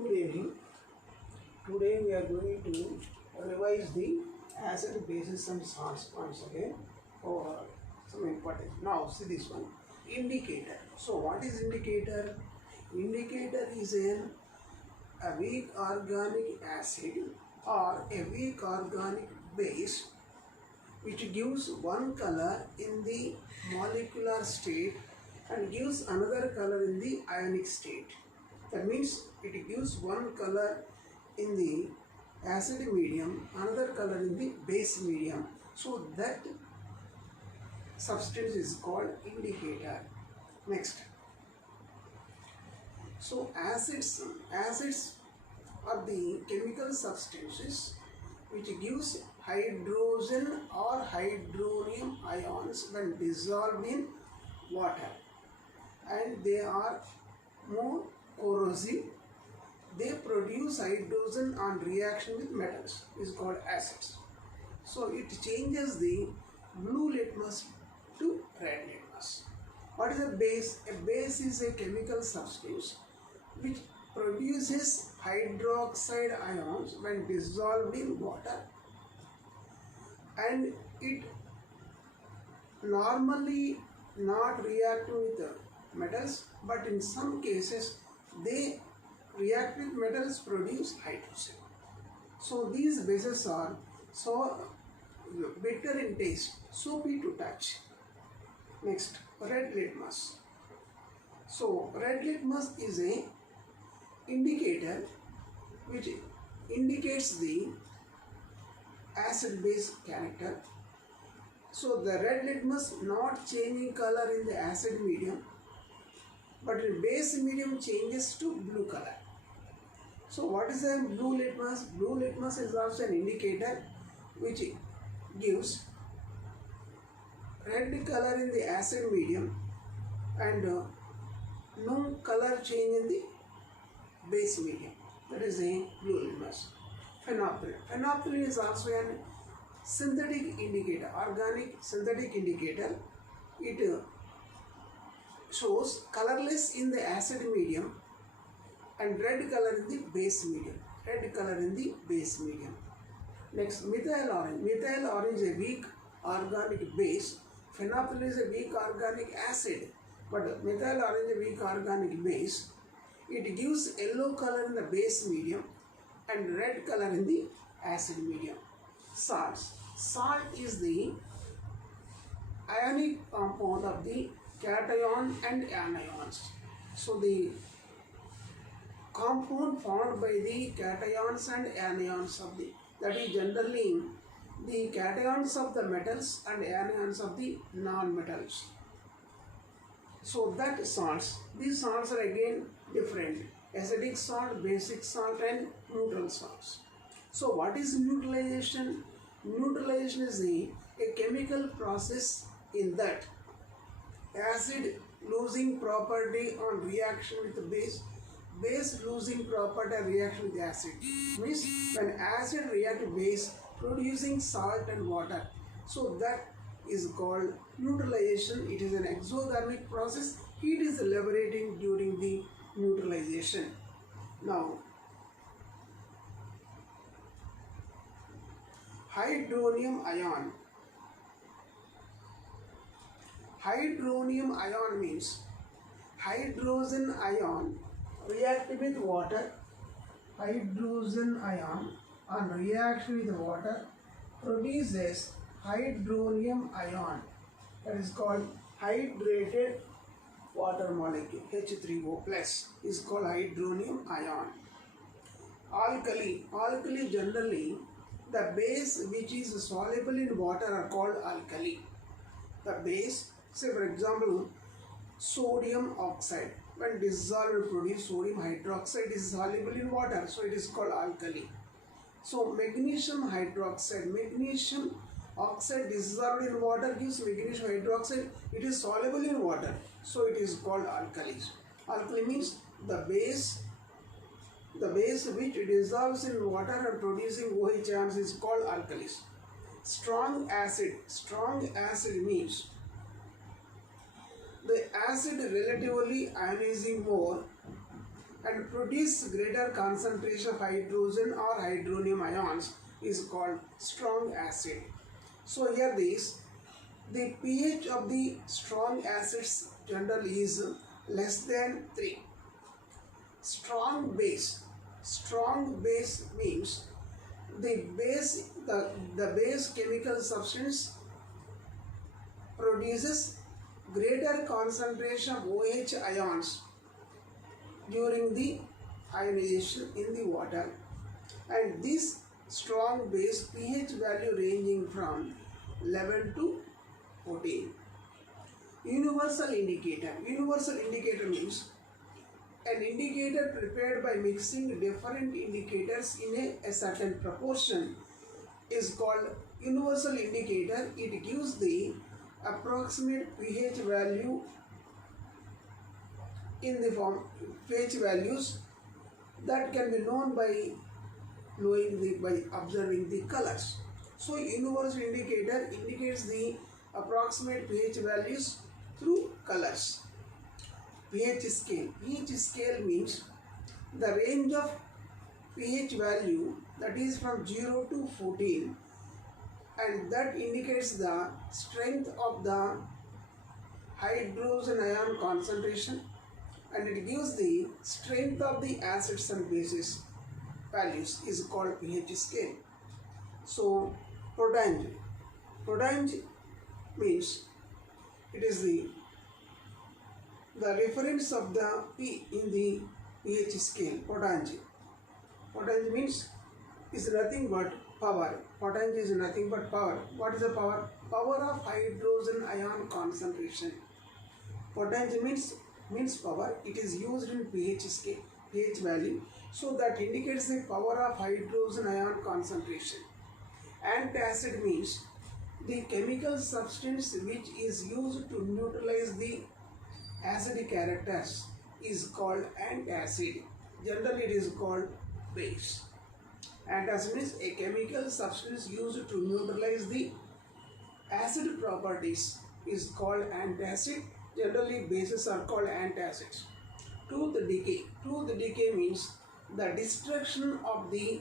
Good evening. Today we are going to revise the acid, bases and salts once again for some important. Now see this one, indicator. So what is indicator? Indicator is a weak organic acid or a weak organic base which gives one color in the molecular state and gives another color in the ionic state. That means it gives one color in the acid medium, another color in the base medium. So that substance is called indicator. Next. So acids are the chemical substances which gives hydrogen or hydronium ions when dissolved in water, and they are more corrosive. They produce hydrogen on reaction with metals, is called acids. So it changes the blue litmus to red litmus. What is a base? A base is a chemical substance which produces hydroxide ions when dissolved in water, and it normally not react with metals, but in some cases they react with metals, produce hydrogen. So these bases are so bitter in taste, soapy to touch. Next, red litmus. So red litmus is a indicator which indicates the acid base character. So the red litmus not changing color in the acid medium, but in base medium changes to blue color. So what is a blue litmus? Blue litmus is also an indicator which gives red color in the acid medium and no color change in the base medium. That is a blue litmus. Phenolphthalein. Phenolphthalein is also an synthetic indicator, organic synthetic indicator. It shows colorless in the acid medium and red color in the base medium. Red color in the base medium. Next, methyl orange. Methyl orange is a weak organic base. Phenolphthalein is a weak organic acid, but methyl orange is a weak organic base. It gives yellow color in the base medium and red color in the acid medium. Salts. Salt is the ionic compound of the cation and anions. So the compound formed by the cations and anions of the, that is generally the cations of the metals and anions of the non-metals. So that salts, these salts are again different: acidic salt, basic salt and neutral salts. So what is neutralization? Neutralization is a chemical process in that acid losing property on reaction with the base, base losing property on reaction with acid. Means when acid react with base producing salt and water. So that is called neutralization. It is an exothermic process. Heat is liberating during the neutralization. Now, hydronium ion. Hydronium ion means hydrogen ion react with water. Hydrogen ion on reaction with water produces hydronium ion. That is called hydrated water molecule. H3O plus is called hydronium ion. Alkali. Alkali generally the base which is soluble in water are called alkali. The base, say for example, sodium oxide, when dissolved produce sodium hydroxide, is soluble in water, so it is called alkali. So magnesium hydroxide, magnesium oxide dissolved in water gives magnesium hydroxide. It is soluble in water, so it is called alkali. Alkali means the base which dissolves in water and producing OH ions is called alkalis. Strong acid. Strong acid means the acid relatively ionizing more and produce greater concentration of hydrogen or hydronium ions is called strong acid. So here the pH of the strong acids generally is less than 3. Strong base. Strong base means the base chemical substance produces greater concentration of OH ions during the ionization in the water, and this strong base pH value ranging from 11 to 14. Universal indicator. Universal indicator means an indicator prepared by mixing different indicators in a certain proportion is called universal indicator. It gives the approximate pH value in the form pH values that can be known by observing the colors. So universal indicator indicates the approximate pH values through colors. pH scale. pH scale means the range of pH value that is from 0 to 14, and that indicates the strength of the hydrogen ion concentration, and it gives the strength of the acids and bases values is called pH scale. So Potange. Potange means it is the reference of the P in the pH scale. Potange. Potange means is nothing but power. Potange is nothing but power. What is the power? Power of hydrogen ion concentration. Potange means power. It is used in pH scale, pH value. So that indicates the power of hydrogen ion concentration. Antacid means the chemical substance which is used to neutralize the acidic characters is called antacid. Generally it is called base. Antacid means a chemical substance used to neutralize the acid properties is called antacid. Generally bases are called antacids. Tooth decay. Tooth decay means the destruction of the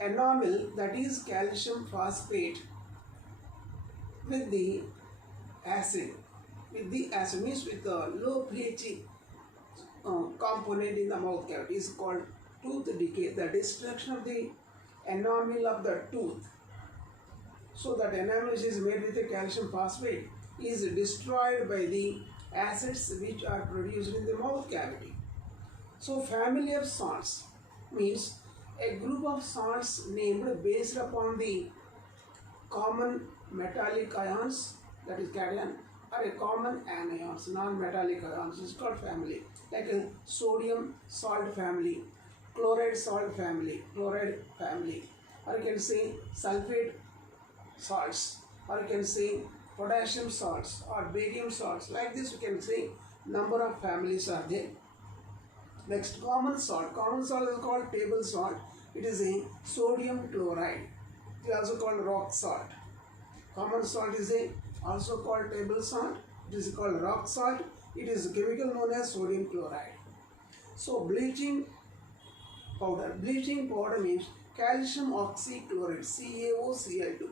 enamel, that is calcium phosphate, with the acid. With the acid means with the low pH component in the mouth cavity is called tooth decay. The destruction of the enamel of the tooth. So that enamel which is made with the calcium phosphate is destroyed by the acids which are produced in the mouth cavity. So family of salts means a group of salts named based upon the common metallic ions, that is cation, or a common anions, non-metallic ions, is called family. Like a sodium salt family, chloride salt family, chloride family, or you can say sulfate salts, or you can say potassium salts or barium salts. Like this you can say number of families are there. Next, common salt. Common salt is called table salt. It is a sodium chloride. It is also called rock salt. Common salt is also called table salt. It is called rock salt. It is a chemical known as sodium chloride. So bleaching powder. Bleaching powder means calcium oxychloride, CaOCl2.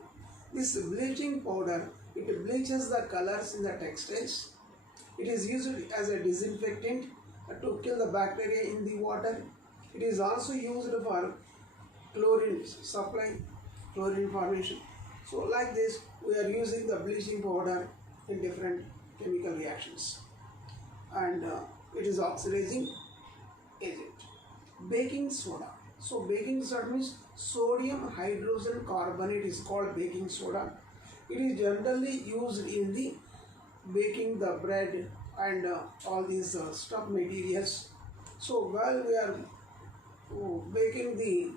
This bleaching powder, it bleaches the colors in the textiles. It is used as a disinfectant to kill the bacteria in the water. It is also used for chlorine supply, chlorine formation. So like this we are using the bleaching powder in different chemical reactions, and it is oxidizing agent. Baking soda. So baking soda means sodium hydrogen carbonate is called baking soda. It is generally used in the baking the bread and all these stuff materials. So while we are baking the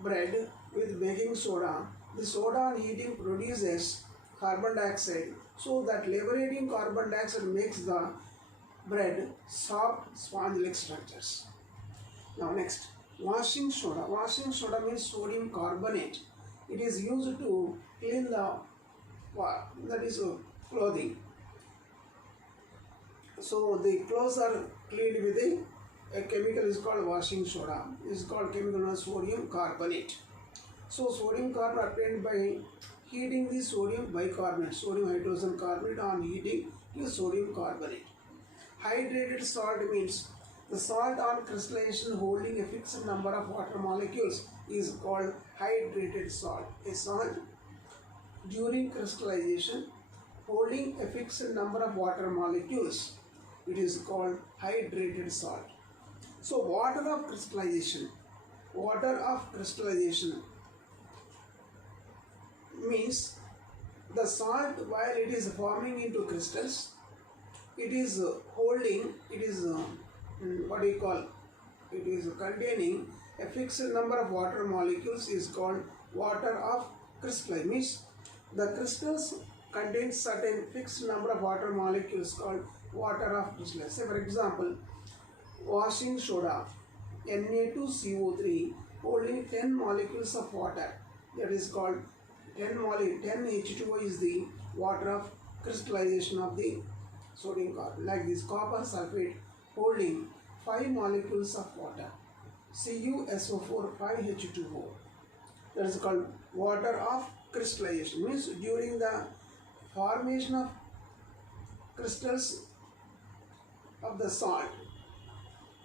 bread with baking soda, the soda on heating produces carbon dioxide. So that liberating carbon dioxide makes the bread soft sponge-like structures. Now next, washing soda. Washing soda means sodium carbonate. It is used to clean the clothing. So the clothes are cleaned with a a chemical is called washing soda. This is called chemical known as sodium carbonate. So sodium carbonate obtained by heating the sodium bicarbonate, sodium hydrogen carbonate on heating is sodium carbonate. Hydrated salt means the salt on crystallization holding a fixed number of water molecules is called hydrated salt. A salt during crystallization holding a fixed number of water molecules, it is called hydrated salt. So water of crystallization means the salt while it is forming into crystals, it is holding, it is it is containing a fixed number of water molecules is called water of crystallization. Means the crystals contain certain fixed number of water molecules called water of crystallization. Say for example, washing soda Na2CO3 holding 10 molecules of water, that is called 10 H2O is the water of crystallization of the sodium carbonate. Like this copper sulfate holding 5 molecules of water, CuSO4 5H2O, that is called water of crystallization. Means during the formation of crystals of the salt,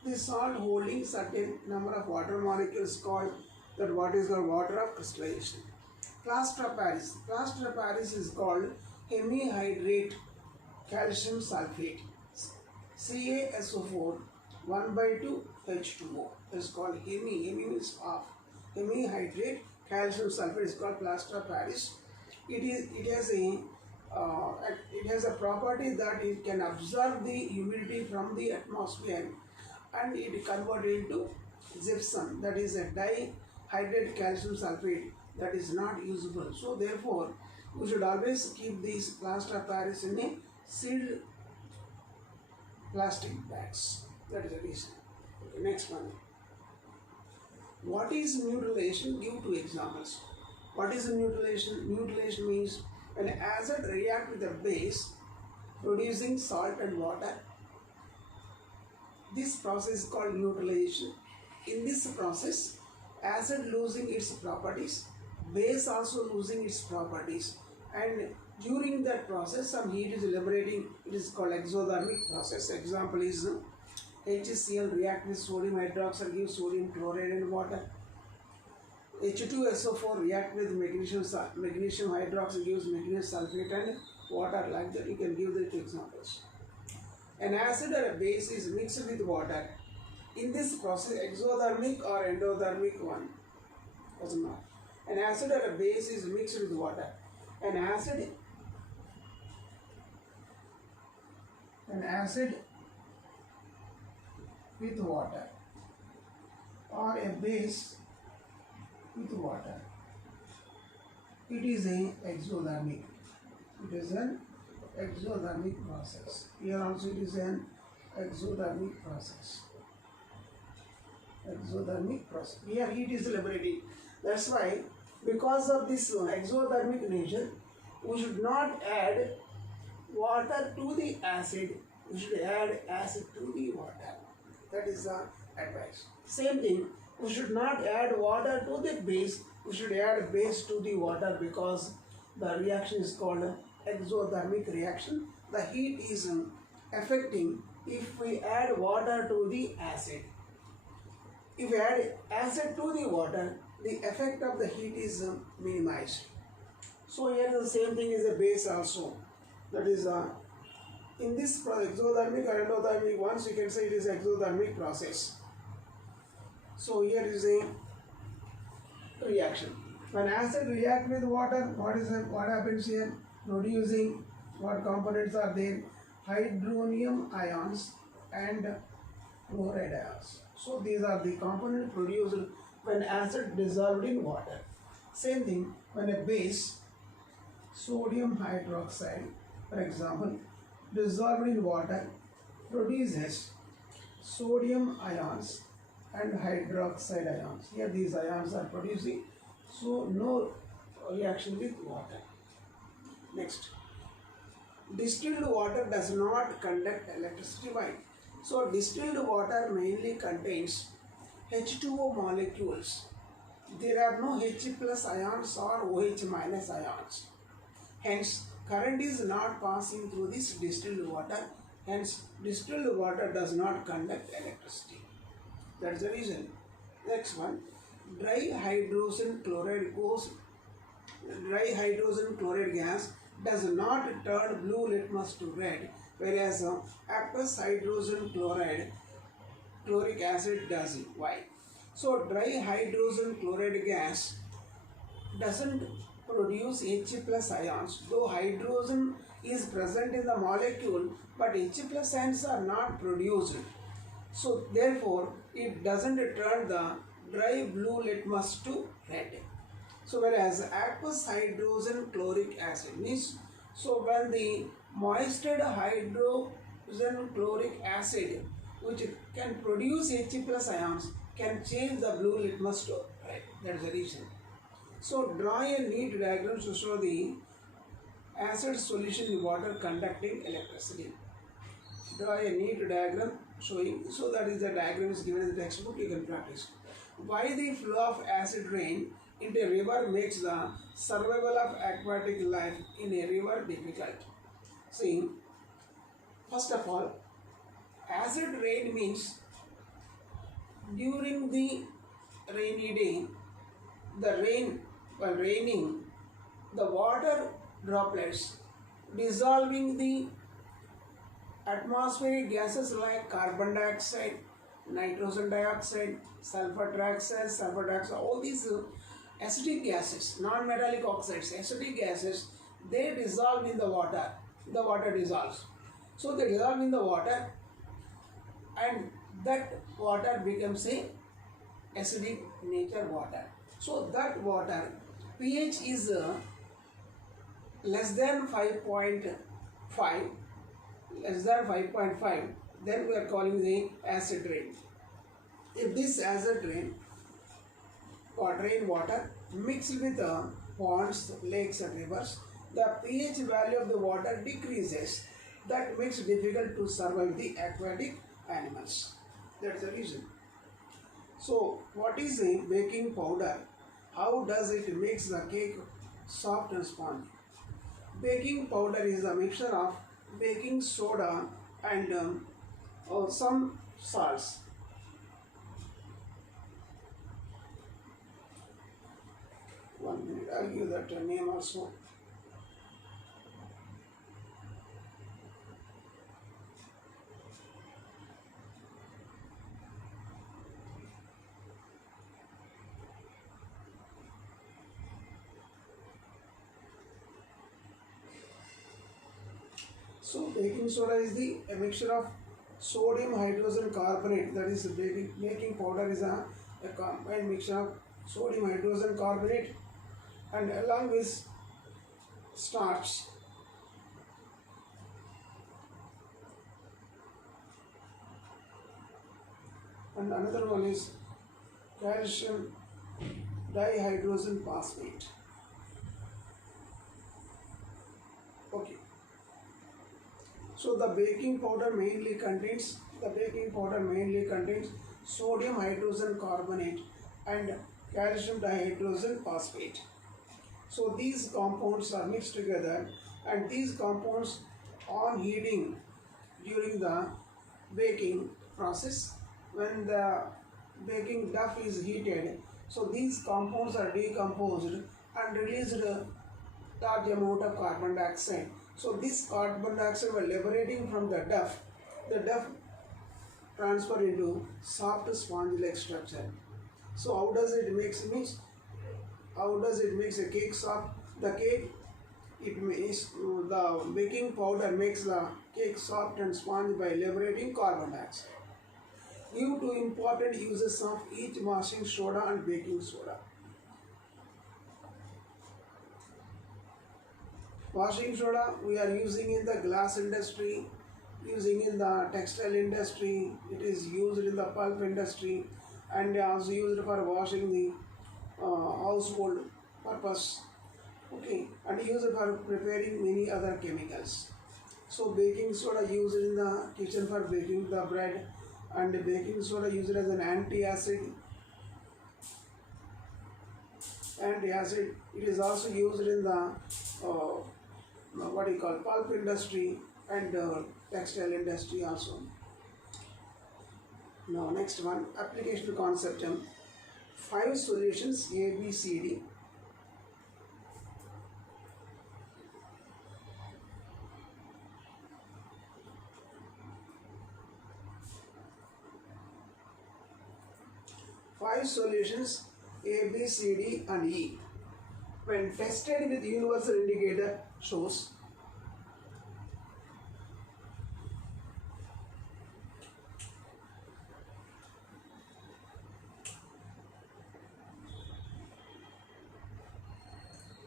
the salt holding certain number of water molecules called that what is called water of crystallization. Plaster of Paris. Plaster of Paris is called hemihydrate calcium sulfate, CaSO4 1/2 H2O. It is called hemi means half. Hemihydrate calcium sulfate is called plaster of Paris. It has a property that it can absorb the humidity from the atmosphere and it converted into gypsum, that is a dihydrate calcium sulfate that is not usable. So therefore we should always keep these plaster of Paris in a sealed plastic bags. That is the reason. Okay, next one. What is mutilation? Give two examples. What is mutilation? Mutilation means when acid reacts with a base producing salt and water. This process is called mutilation. In this process, acid losing its properties, base also losing its properties, and during that process some heat is liberating. It is called exothermic process. Example is HCl react with sodium hydroxide, gives sodium chloride and water. H2SO4 react with magnesium hydroxide, gives magnesium sulfate and water. Like that you can give the two examples. An acid or a base is mixed with water. In this process, exothermic or endothermic one doesn't matter. An acid or a base is mixed with water. An acid with water or a base with water, it is an exothermic. It is an exothermic process. Here also it is an exothermic process. Exothermic process. Here heat is liberating. That's why, because of this exothermic nature, we should not add water to the acid. We should add acid to the water. That is the advice. Same thing, we should not add water to the base. We should add base to the water, because the reaction is called exothermic reaction. The heat is affecting if we add water to the acid. If we add acid to the water, the effect of the heat is minimized. So here the same thing is a base also. That is in this exothermic or endothermic, once you can say it is exothermic process. So here is a reaction. When acid react with water, what happens here? Producing what components are there? Hydronium ions and chloride ions. So these are the components produced when acid dissolved in water. Same thing when a base, sodium hydroxide, for example, dissolved in water, produces sodium ions and hydroxide ions. Here these ions are producing, so no reaction with water. Next, distilled water does not conduct electricity. Why? So distilled water mainly contains H2O molecules. There are no H plus ions or OH minus ions. Hence, current is not passing through this distilled water. Hence, distilled water does not conduct electricity. That's the reason. Next one, dry hydrogen chloride gas does not turn blue litmus to red, whereas aqueous hydrogen chloric acid does. Why? So dry hydrogen chloride gas doesn't produce H plus ions, though hydrogen is present in the molecule, but H plus ions are not produced. So therefore, it doesn't turn the dry blue litmus to red. So whereas aqueous hydrogen chloric acid means, so when the moistened hydrogen chloric acid, which can produce H plus ions, can change the blue litmus to red. That is the reason. So draw a neat diagram to show the acid solution in water conducting electricity. Draw a neat diagram showing, so that is the diagram is given in the textbook, you can practice. Why the flow of acid rain into a river makes the survival of aquatic life in a river difficult? See, first of all, acid rain means during the rainy day, the rain, while raining, the water droplets dissolving the atmospheric gases like carbon dioxide, nitrogen dioxide, sulfur dioxide, all these acidic gases, non-metallic oxides, acidic gases, they dissolve in the water dissolves. So they dissolve in the water and that water becomes a acidic nature water. So that water pH is less than 5.5, then we are calling the acid rain. If this acid rain or rainwater mixed with ponds, lakes and rivers, the pH value of the water decreases. That makes it difficult to survive the aquatic animals. That's the reason. So what is a baking powder? How does it makes the cake soft and spongy? Baking powder is a mixture of baking soda and some salts. One minute, I'll give that name also. So baking soda is a mixture of sodium hydrogen carbonate, that is baking powder is a combined mixture of sodium hydrogen carbonate and along with starch. And another one is calcium dihydrogen phosphate. Okay. So the baking powder mainly contains sodium hydrogen carbonate and calcium dihydrogen phosphate. So these compounds are mixed together, and these compounds on heating during the baking process, when the baking duff is heated, so these compounds are decomposed and released a large amount of carbon dioxide. So this carbon dioxide, while liberating from the duff transfer into soft sponge-like structure. So how does it makes a cake soft? The baking powder makes the cake soft and spongy by liberating carbon dioxide. Give two important uses of each washing soda and baking soda. Washing soda we are using in the glass industry, using in the textile industry, it is used in the pulp industry, and also used for washing the household purpose. Okay, and used for preparing many other chemicals. So baking soda used in the kitchen for baking the bread, and baking soda used as an antacid. Antacid. It is also used in the what do you call pulp industry and textile industry also. Now next one, application concept. Five solutions A, B, C, D. Five solutions A, B, C, D and E. When tested with universal indicator shows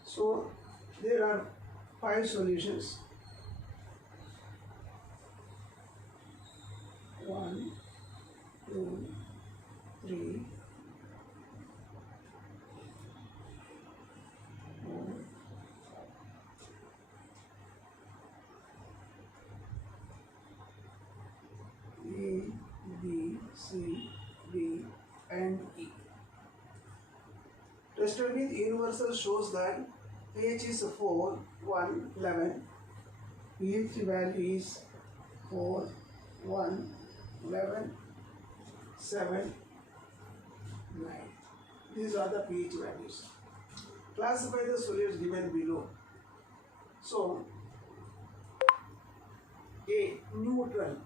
so there are five solutions. 1, 2, 3, 4, A, B, C, D and E. Tested with universal shows that pH is 4, 1, 11. pH value is 4, 1, 11, 7, 9. These are the pH values. Classify the solutes given below. So, A, neutral.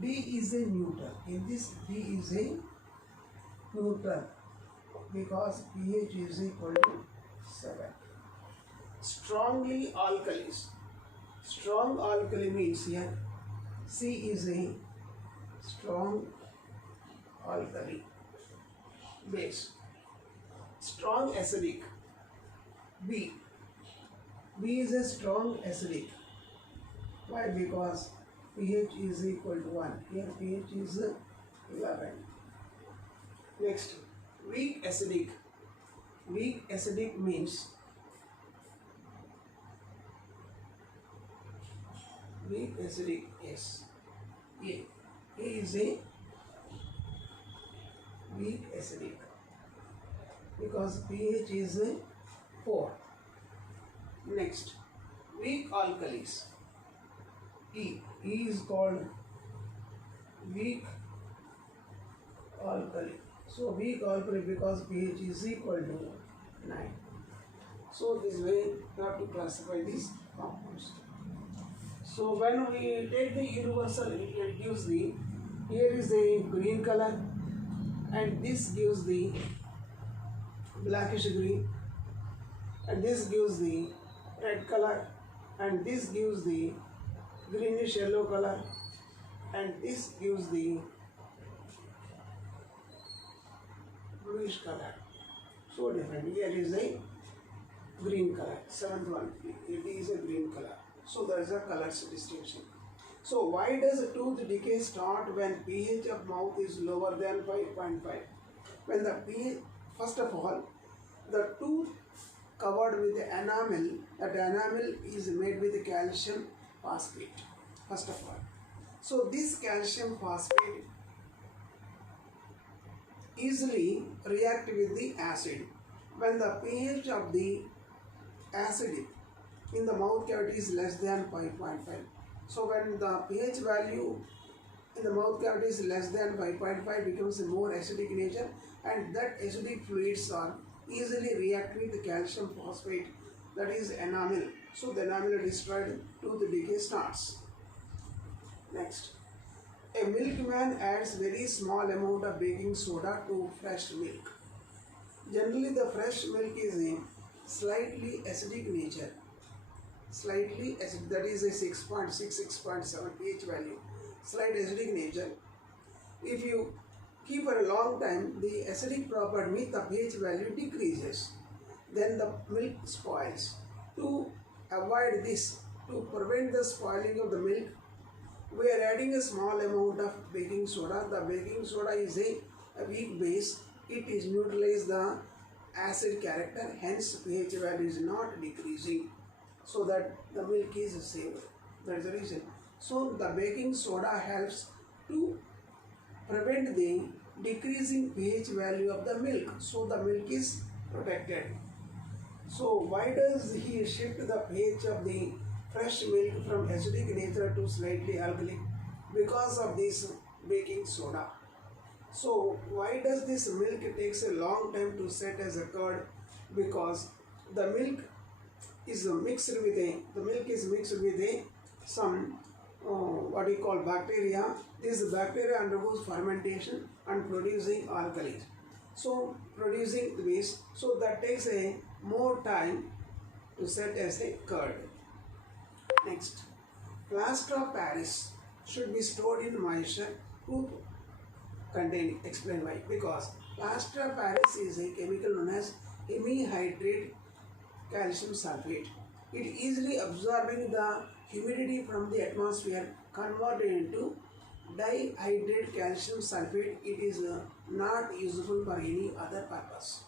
D is a neutral. In this, D is a neutral because pH is equal to 7. Strongly alkalis. Strong alkali means here C is a strong alkali base. Strong acidic. B. B is a strong acidic. Why? Because pH is equal to 1. Here pH is 11. Next, weak acidic. Weak acidic means weak acidic is A. A is a weak acidic because pH is 4. Next, weak alkalis. E. E is called weak alkali. So weak alkali because pH is equal to 9. So this way you have to classify these compounds. So when we take the universal, it gives the, here is the green color and this gives the blackish green and this gives the red color and this gives the greenish yellow color and this gives the bluish color. So different. Here is a green color. 7th one. It is a green color. So there is a colors distinction. So why does tooth decay start when pH of mouth is lower than 5.5? When the pH, first of all, the tooth covered with enamel, that enamel is made with calcium phosphate, first of all. So this calcium phosphate easily react with the acid. When the pH of the acid in the mouth cavity is less than 5.5. So when the pH value in the mouth cavity is less than 5.5 becomes a more acidic nature and that acidic fluids are easily react with the calcium phosphate, that is enamel. So the enamel is destroyed, tooth decay starts. Next, a milkman adds very small amount of baking soda to fresh milk. Generally the fresh milk is a slightly acidic nature. Slightly acidic, that is a 6.6, 6.7 pH value. Slight acidic nature. If you keep for a long time, the acidic property means the pH value decreases. Then the milk spoils. To avoid this, to prevent the spoiling of the milk, we are adding a small amount of baking soda. The baking soda is a weak base. It is neutralize the acid character, hence pH value is not decreasing, so that the milk is saved. That is the reason. So the baking soda helps to prevent the decreasing pH value of the milk. So the milk is protected. So why does he shift the pH of the fresh milk from acidic nature to slightly alkalic? Because of this baking soda. So why does this milk takes a long time to set as a curd? Because the milk is mixed with a some what we call bacteria. This bacteria undergoes fermentation and producing alkalis. So producing waste. So that takes a more time to set as a curd. Next, plaster of Paris should be stored in moisture proof containing. Explain why. Because plaster of Paris is a chemical known as hemihydrate calcium sulfate. It easily absorbing the humidity from the atmosphere, converted into dihydrate calcium sulfate. It is not useful for any other purpose.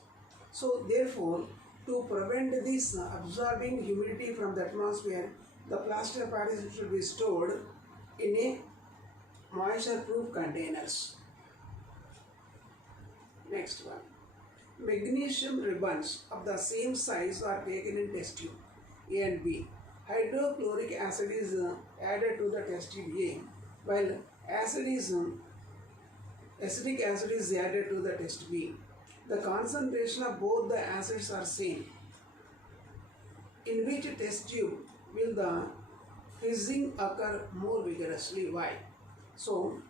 So therefore, to prevent this absorbing humidity from the atmosphere, the plaster of Paris should be stored in a moisture proof containers. Next one. Magnesium ribbons of the same size are taken in test tube A and B. Hydrochloric acid is added to the test tube A, while acetic acid is added to the test B. The concentration of both the acids are same. In which test tube will the fizzing occur more vigorously? Why? So,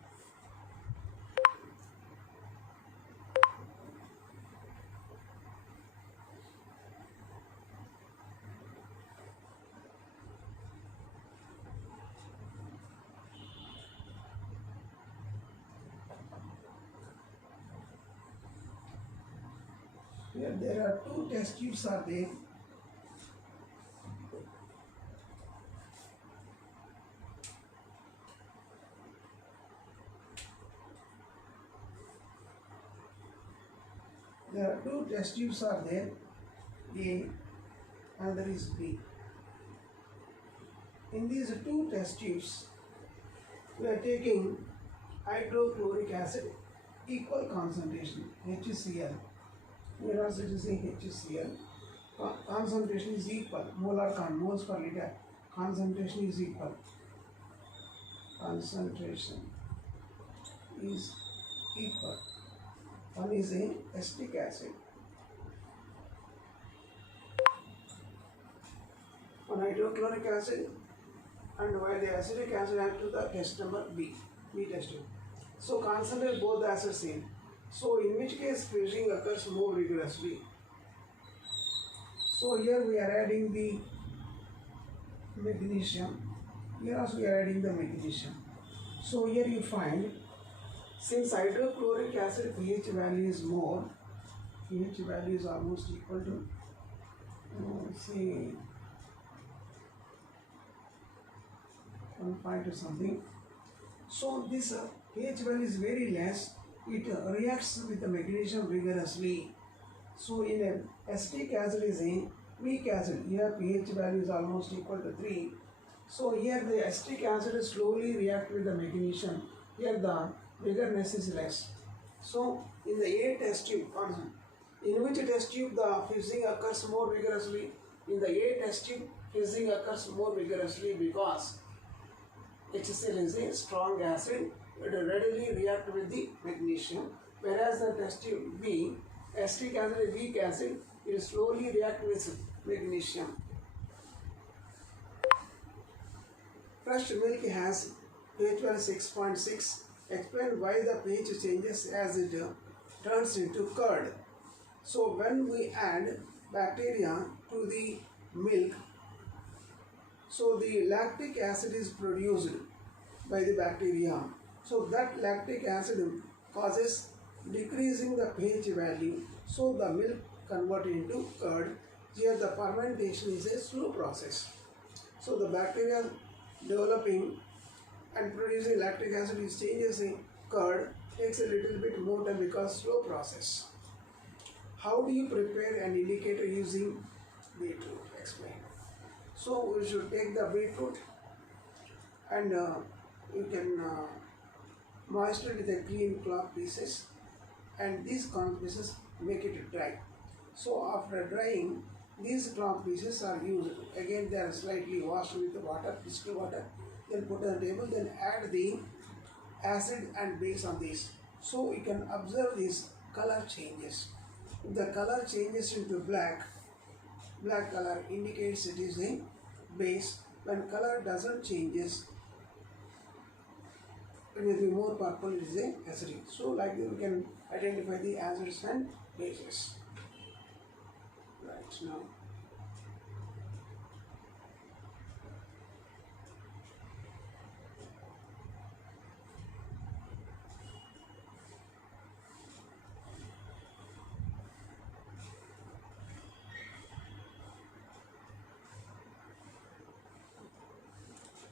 here there are two test tubes are there. There are two test tubes are there, A and there is B. In these two test tubes, we are taking hydrochloric acid equal concentration HCl. Here also it is saying HCl. Concentration is equal, moles per liter. Concentration is equal. Concentration is equal. One is a acetic acid, one hydrochloric acid, and while the acetic acid adds to the test number B test tube. So concentrate both the acids same. So in which case freezing occurs more rigorously. So here we are adding the magnesium. Here also we are adding the magnesium. So here you find, since hydrochloric acid pH value is more, pH value is almost equal to say 1 or something. So this pH value is very less. It reacts with the magnesium vigorously. So in a acetic acid is a weak acid. Here pH value is almost equal to 3. So here the acetic acid slowly react with the magnesium. Here the vigorness is less. So in the A test tube, in which test tube the fizzing occurs more vigorously? In the A test tube, fizzing occurs more vigorously because HCl is a strong acid. It will readily react with the magnesium. Whereas the test tube B, acetic acid is weak acid, it will slowly react with magnesium. Fresh milk has pH value 6.6. Explain why the pH changes as it turns into curd. So when we add bacteria to the milk, so the lactic acid is produced by the bacteria. So that lactic acid causes decreasing the pH value. So the milk converted into curd. Here the fermentation is a slow process. So the bacteria developing and producing lactic acid is changes in curd takes a little bit more time because slow process. How do you prepare an indicator using beetroot? Explain. So we should take the beetroot and you can moisten with the clean cloth pieces, and these cloth pieces make it dry. So after drying, these cloth pieces are used. Again, they are slightly washed with water, distilled water, then put on the table, then add the acid and base on this. So you can observe these color changes. If the color changes into black, black color indicates it is a base. When color doesn't changes, it will be more purple, it is a acidic. So like this, we can identify the acids and bases. Right now.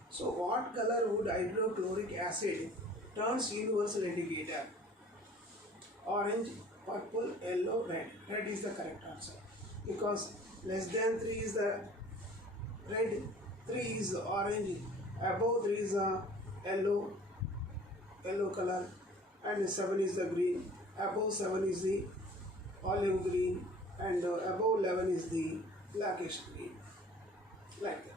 So what color would hydrochloric acid turns universal indicator? Orange, purple, yellow, red. Red is the correct answer, because less than 3 is the red, 3 is the orange, above 3 is the yellow color, and 7 is the green. Above 7 is the olive green, and above 11 is the blackish green. Like that.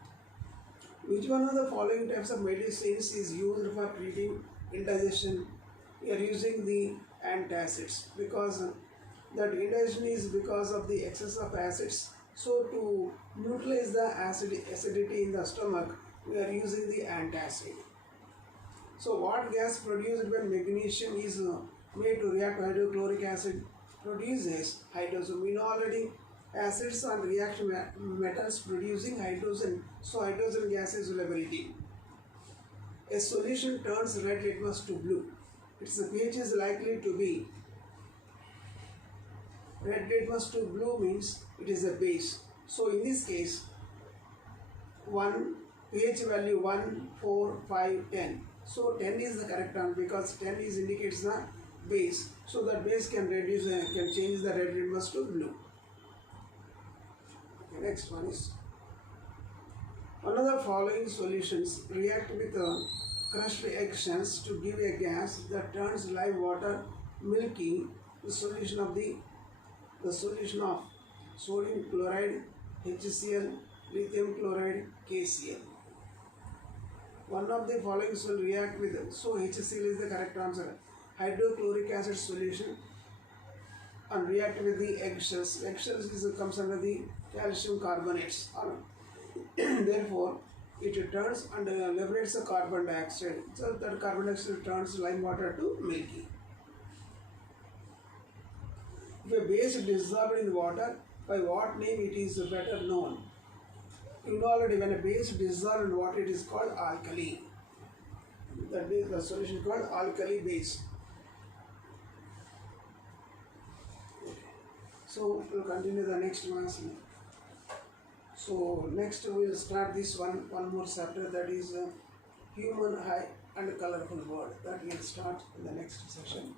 Which one of the following types of medicines is used for treating indigestion? We are using the antacids, because that indigestion is because of the excess of acids. So to neutralize the acidity in the stomach, we are using the antacid. So what gas produced when magnesium is made to react to hydrochloric acid? Produces hydrogen. We know already acids and reaction metals producing hydrogen. So hydrogen gas is solubility. A solution turns red litmus to blue. Its pH is likely to be red litmus to blue, means it is a base. So in this case, 1 pH value 1, 4, 5, 10. So 10 is the correct answer, because 10 is indicates the base. So that base can reduce can change the red litmus to blue. Okay, next one is, another following solutions react with crushed eggshells to give a gas that turns live water milky. The solution of sodium chloride, HCl, lithium chloride, KCl. One of the following will react with, so HCl is the correct answer, hydrochloric acid solution, and react with the eggshells. Eggshells comes under the calcium carbonates. Therefore, it turns and liberates the carbon dioxide. So that carbon dioxide turns lime water to milky. If a base is dissolved in water, by what name it is better known? You know already, when a base is dissolved in water, it is called alkali. That is the solution called alkali base. So we'll continue the next one. So next we will start this one more chapter, that is human high and colorful world. That will start in the next session.